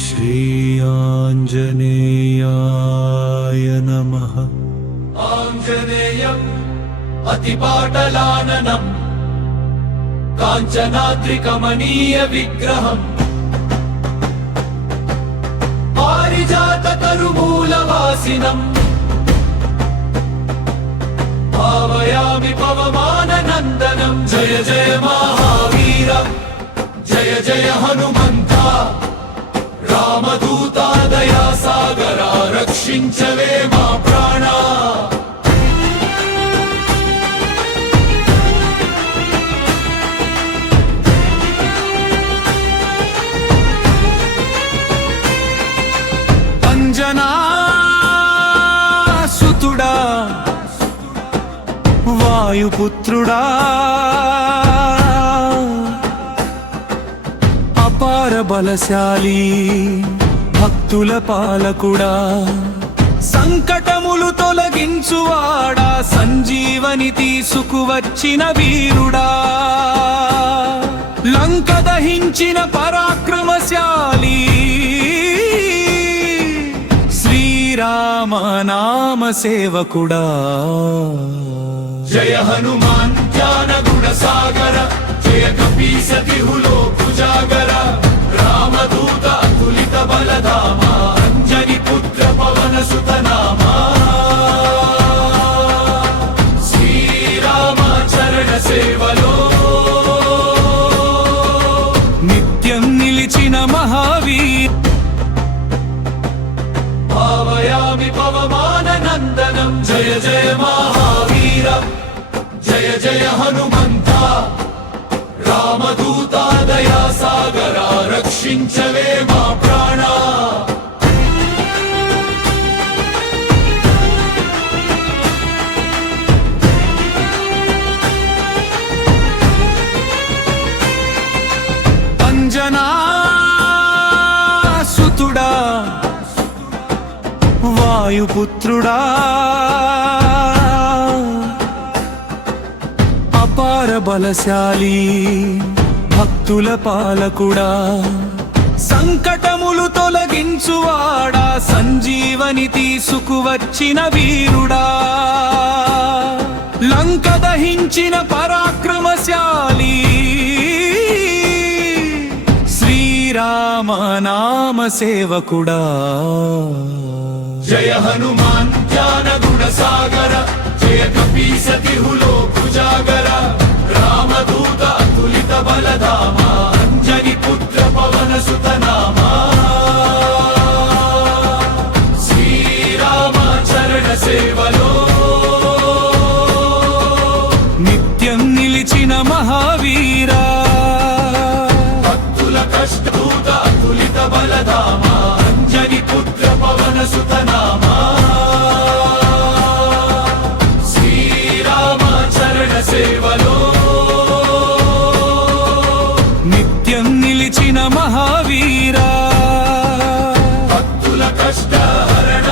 श्री आञ्जनेयाय नमः। आञ्जनेयम् अतिपाटलाननम् काञ्चनाद्रिकमनीय विग्रहम् पारिजाततरुमूलवासिनम् भावयामि पवमाननन्दनम्। जय जय महावीर जय जय हनुमन्ता रामदूता दया सागरा रक्षिंचवे మా ప్రాణా। అంజనాసుతుడా వాయుపుత్రుడా అపార బలశాలి భక్తుల పాలకుడా సంకటములు తొలగించువాడా సంజీవని తీసుకువచ్చిన వీరుడా లంక దహించిన పరాక్రమశాలి శ్రీరామ నామ సేవకుడా। జయ హనుమాన్ జ్ఞాన గుణ సాగర జయ కపీసతిహులో కుజాగర రామదూత తులిత బలధామ అంజని పుత్ర పవన సుత నామ శ్రీరామ చరణ సేవలో నిత్యం నిలిచిన మహావీర్ భావయామి పవమాననందనం। జయ జయ మహావీర జయ జయ హనుమంతా రామదూతా దయా సాగరా రక్షించవే మా ప్రాణా। అంజనాసుతుడా వాయుపుత్రుడా అపార బలశాలి భక్తుల పాలకుడా సంకటములు తొలగించువాడా సంజీవని తీసుకువచ్చిన వీరుడా లంక దహించిన పరాక్రమశాలి శ్రీరామ నామ సేవకుడా। జయ హనుమాన్ జ్ఞాన గుణ సాగర జయ కపీసతిహులో కుజాగర రామదూత తులిత బలధామ అంజని పుత్ర పవన సుత నామ శ్రీరామ చరణ సేవలో నిత్యం నిలిచిన మహావీరా భక్తుల కష్టదూత తులిత బలధామ అంజని పుత్ర పవన సుత నామ శ్రీరామ చరణ సేవలో నిత్యం నిలిచిన మహావీరా భక్తుల కష్టహరణ